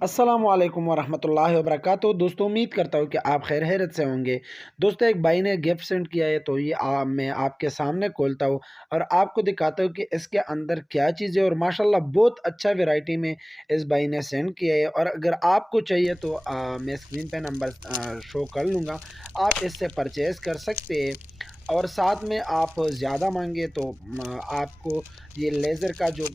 अस्सलाम वालेकुम वरहमतुल्लाहि वबरकातुहू। दोस्तों, उम्मीद करता हूँ कि आप खैर हैरत से होंगे। दोस्तों, एक भाई ने गिफ्ट सेंड किया है तो ये मैं आपके सामने खोलता हूँ और आपको दिखाता हूँ कि इसके अंदर क्या चीज़ें, और माशाल्लाह बहुत अच्छा वैरायटी में इस भाई ने सेंड किया है। और अगर आपको चाहिए तो मैं स्क्रीन पे नंबर शो कर लूँगा, आप इससे परचेज़ कर सकते हैं। और साथ में आप ज़्यादा मांगे तो आपको ये लेज़र का जो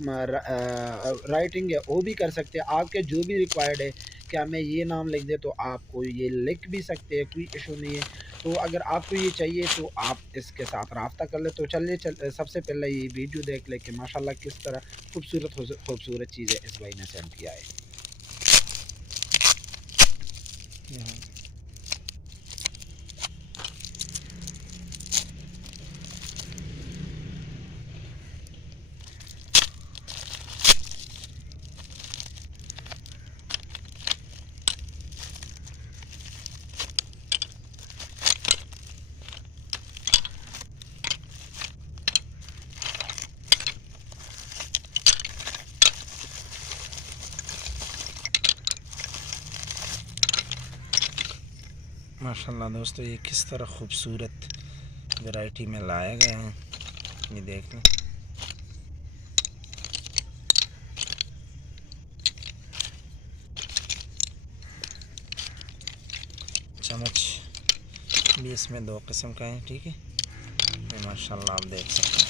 राइटिंग है वो भी कर सकते हैं। आपके जो भी रिक्वायर्ड है, क्या मैं ये नाम लिख दें तो आपको ये लिख भी सकते हैं, कोई इशू नहीं है। तो अगर आपको ये चाहिए तो आप इसके साथ राब्ता कर ले। तो चलिए सबसे पहले ये वीडियो देख ले कि माशाल्लाह किस तरह खूबसूरत चीज़ें इस भाई ने सेंड किया है। माशाल्लाह दोस्तों, ये किस तरह खूबसूरत वैरायटी में लाया गया है, ये देख लें। चम्मच भी इसमें दो किस्म का है, ठीक है। ये माशाल्लाह आप देख सकते हैं।